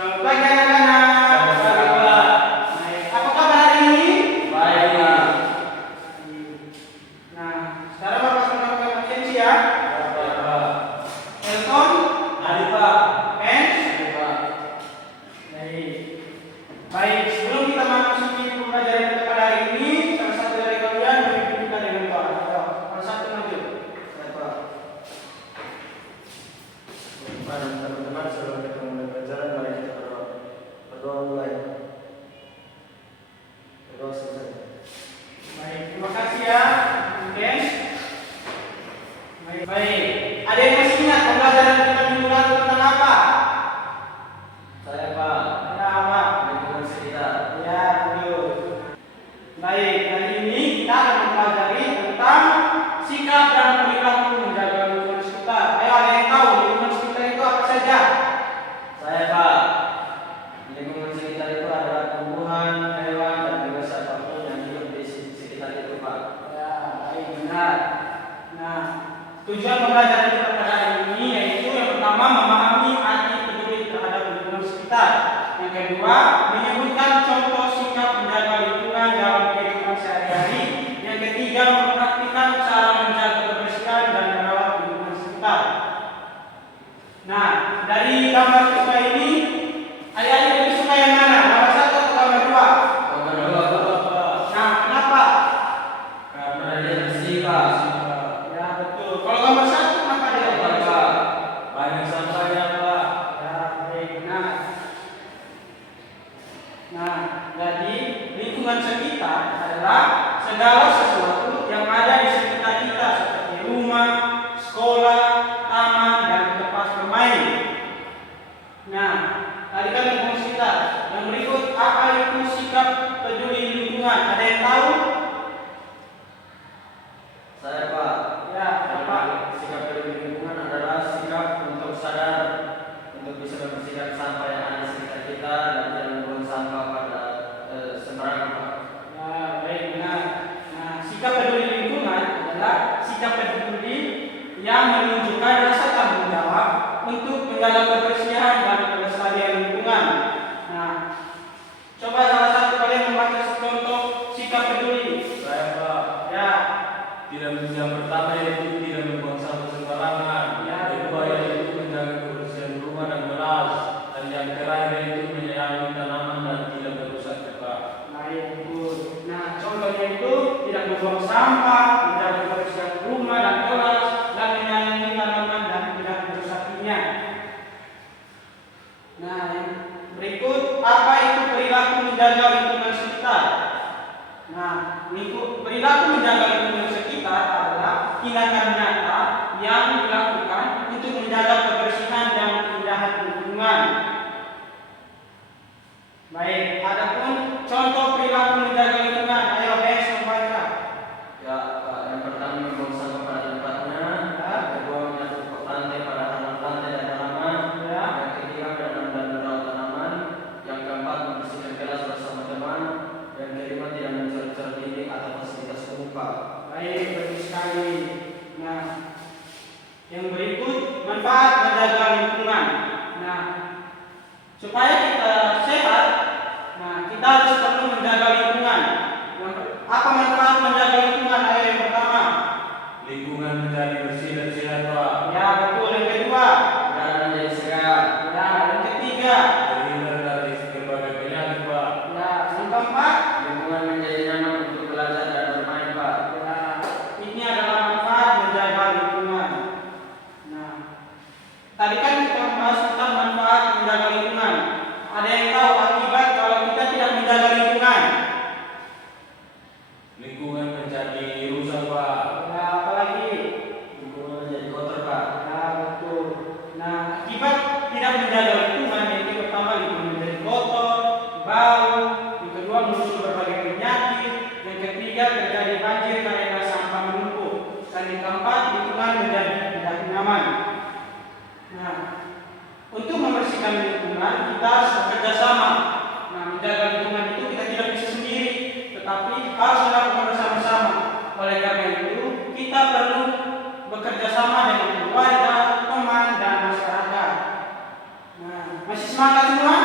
Selamat pagi anak-anak. Selamat pagi, Pak. Baik. Apa kabar hari ini? Baik, Pak. Nah, sekarang Bapak akan melakukan absensi ya. Baik, Pak. Telepon, Hari, Pak. pens. Hari, Pak. Baik. Baik, sebelum kita memasuki pembelajaran kita pada hari ini, salah satu dari kalian memimpin kita dengan doa. Ayo, salah satu maju. Baik, Pak. Pak dan teman-teman, sebelum kita mulai pelajaran, mari kita berdoa. Berdoa mulai. Berdoa selesai. Baik, terima kasih ya. Oke. Baik. Ada yang masih ingat pembelajaran kita minggu lalu tentang apa? Saya, Pak. Ada apa? Lingkungan sekitar. Ya, betul. Baik, hari ini kita akan mempelajari tentang sikap dan perilaku menjaga lingkungan sekitar. Ayo, ada yang tahu lingkungan sekitar itu apa saja? Saya, Pak. Lingkungan sekitar itu adalah tumbuhan, hewan, dan juga siapapun yang hidup di sekitar itu, Pak. Ya, baik, benar. Nah, tujuan pembelajaran kita pada hari ini yaitu yang pertama memahami arti peduli terhadap lingkungan sekitar. Yang kedua, menyebutkan contoh sikap menjaga lingkungan dalam kehidupan sehari-hari. Yang ketiga, mempraktikkan cara menjaga kebersihan dan merawat lingkungan sekitar. Nah, dari gambar kita ini, adik-adik lebih suka yang mana? Gambar satu atau gambar dua? Nomor dua, Pak. Nah, kenapa? Karena dia bersih, Pak. Ya, betul. Kalau gambar satu, kenapa dia Apa, lebih Pak? Banyak sampahnya, Pak. Ya, baik, benar. Nah, jadi lingkungan sekitar adalah segala sesuatu yang ada di sekitar kita seperti rumah, sekolah, taman, dan tempat bermain. Nah, tadi kan lingkungan sekitar. Yang berikut apa itu sikap peduli lingkungan? Ada yang tahu? Saya, Pak. Ya, apa? Sikap peduli lingkungan adalah sikap untuk sadar untuk bisa membersihkan sampah yang ada di sekitar kita dan tidak membuang sampah pada sembarangan, Pak. Ya, baik, benar. Nah, sikap peduli lingkungan adalah sikap peduli yang menunjukkan rasa tanggung jawab untuk menjaga kebersihan dan kelestarian lingkungan. Nah, coba salah satu kalian membaca contoh sikap peduli. Saya, Pak. Ya, Yang pertama yaitu tidak membuang sampah sembarangan. Yang kedua yaitu menjaga kebersihan rumah dan kelas. Dan yang terakhir yaitu menyayangi tanaman dan tidak merusak, Pak. baik, betul. Nah, contohnya itu tidak membuang sampah, menjaga kebersihan rumah dan kelas, dan menyayangi tanaman dan tidak merusakinya. Nah, yang berikut apa itu perilaku menjaga lingkungan sekitar? Nah, perilaku menjaga lingkungan sekitar adalah tindakan nyata yang dilakukan untuk menjaga kebersihan dan keindahan lingkungan. Baik, adapun contoh perilaku menjaga lingkungan, ayo guys membaca. Ya, Pak. Yang pertama membuang sampah pada tempatnya. Yang kedua menyapu lantai pada lantai dan halaman. Ya. Yang ketiga menanam dan merawat tanaman. Yang keempat membersihkan kelas bersama teman. Yang kelima tidak mencor-cor dinding atau fasilitas umum, Pak. Baik, bagus sekali. Nah, yang berikut manfaat menjaga lingkungan. Nah, supaya kita sehat, nah kita harus perlu menjaga lingkungan. Apa manfaat menjaga lingkungan? Ayo yang pertama. Lingkungan menjadi bersih dan sehat, Pak. Ya, betul. Yang kedua. Udara menjadi segar. Ya, yang ketiga. Terhindar dari berbagai penyakit, Pak. Ya, yang keempat. Lingkungan menjadi nyaman untuk belajar dan bermain, Pak. Ya, ini adalah manfaat menjaga lingkungan. Nah, tadi kan kita membahas tentang manfaat menjaga lingkungan. Ada yang tahu akibat kalau kita tidak menjaga lingkungan? Lingkungan menjadi rusak, Pak. Ya, apalagi? Lingkungan menjadi kotor, Pak. Ya, betul. Nah, akibat tidak menjaga lingkungan yaitu pertama lingkungan menjadi kotor, bau, yang kedua muncul berbagai penyakit, yang ketiga terjadi banjir karena sampah menumpuk, dan yang keempat lingkungan menjadi tidak nyaman. Nah, untuk membersihkan lingkungan kita harus bekerja sama. Nah, menjaga lingkungan itu kita tidak bisa sendiri, tetapi harus dilakukan bersama-sama. Oleh karena itu, kita perlu bekerja sama dengan keluarga, teman, dan masyarakat. Nah, masih semangat semua?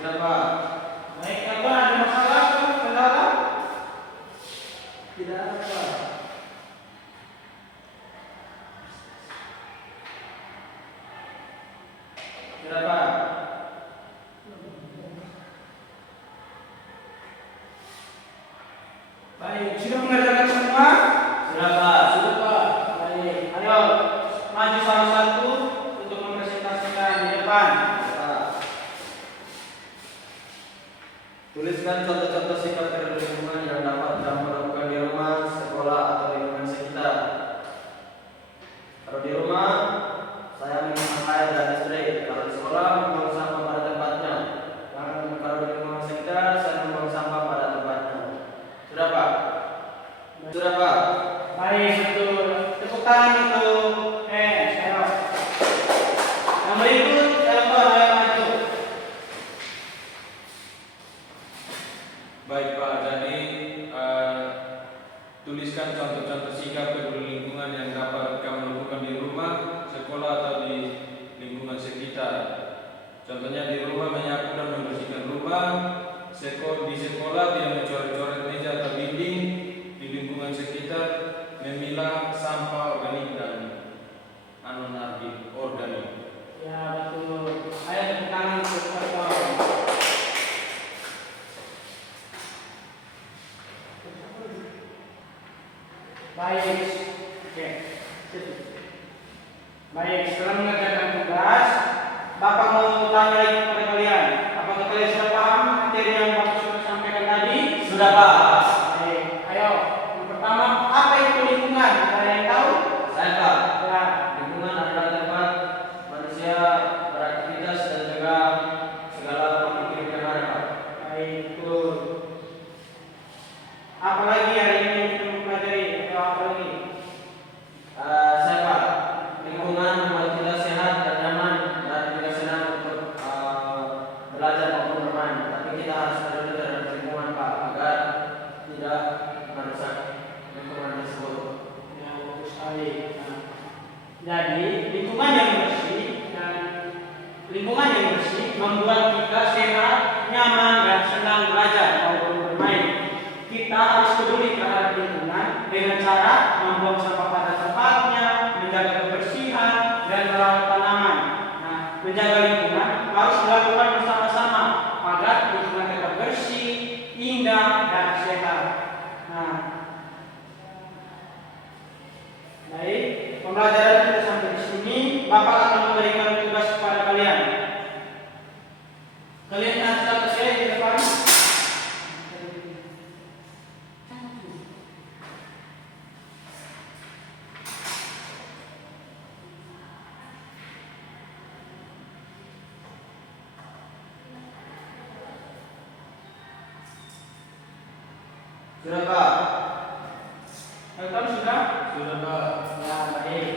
Sudah Pak. Baik, kawan, ada masalah atau kendala? Tidak ada Pak. Sudah Pak. Baik, sudah mengerjakan semua? Sudah Pak. Sudah Pak. Baik, ayo maju salah satu untuk mempresentasikan di depan. Pak. Tuliskan contoh-contoh sikap lingkungan yang dapat kamu lakukan di rumah, sekolah, atau lingkungan sekitar. Kalau di rumah, saya minum air dan listrik. Kalau di sekolah, membuang sampah pada tempatnya. Dan kalau di lingkungan sekitar, saya membuang sampah pada tempatnya. Sudah Pak. Sudah Pak. Baik, betul. Tepuk tangan untuk ayo. Yang berikut, telepon ayo maju. Baik Pak, jadi tuliskan contoh-contoh sikap peduli lingkungan yang dapat kamu lakukan di rumah, sekolah, atau di lingkungan sekitar. Contohnya di rumah menyapu dan membersihkan rumah, di sekolah tidak mencoret-coret meja atau dinding, di lingkungan sekitar memilah sampah organik dan anorganik. Ya, betul. Ayo tepuk tangan untuk telepon. Baik, oke. Baik, setelah mengerjakan tugas, Bapak mau tanya lagi kepada kalian. Apakah kalian sudah paham materi yang Bapak sudah sampaikan tadi? Sudah Pak. Baik, ayo. Yang pertama, apa itu lingkungan? Ada yang tahu? Saya Pak. Ya, Lingkungan adalah tempat manusia beraktivitas dan juga segala makhluk hidup yang ada Pak. baik, betul. Apalagi hari ini yang kita mempelajari atau apa lagi? Saya Pak, lingkungan membuat kita sehat dan nyaman dan juga senang untuk belajar maupun bermain. Tapi kita harus peduli terhadap lingkungan Pak agar tidak merusak lingkungan tersebut. Ya, betul sekali. Nah, jadi lingkungan yang bersih dan lingkungan yang bersih membuat kita sehat, nyaman, dan senang belajar maupun bermain. Kita harus peduli terhadap lingkungan dengan cara membuang sampah pada tempatnya, menjaga kebersihan, dan merawat tanaman. Nah, menjaga lingkungan harus dilakukan bersama-sama agar lingkungan tetap bersih, indah, dan sehat. Nah, baik, pembelajaran kita sampai di sini. Bapak akan memberikan tugas kepada kalian. Kalian nanti ke saya di depan. Sudah Pak. Kalian sudah? Sudah Pak. Ya, baik.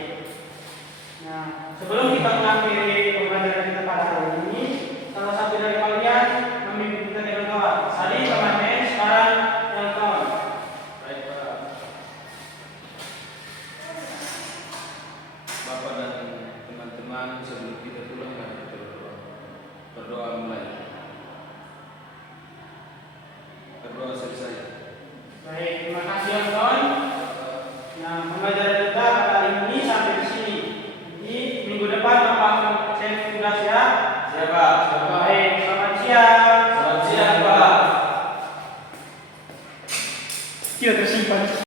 Nah, sebelum kita mengakhiri pembelajaran kita pada hari ini, salah satu dari kalian memimpin kita dengan doa. Tadi teman-teman, sekarang yang kawan. Baik Pak. Bapak dan teman-teman, sebelum kita pulang, mari kita berdoa. Berdoa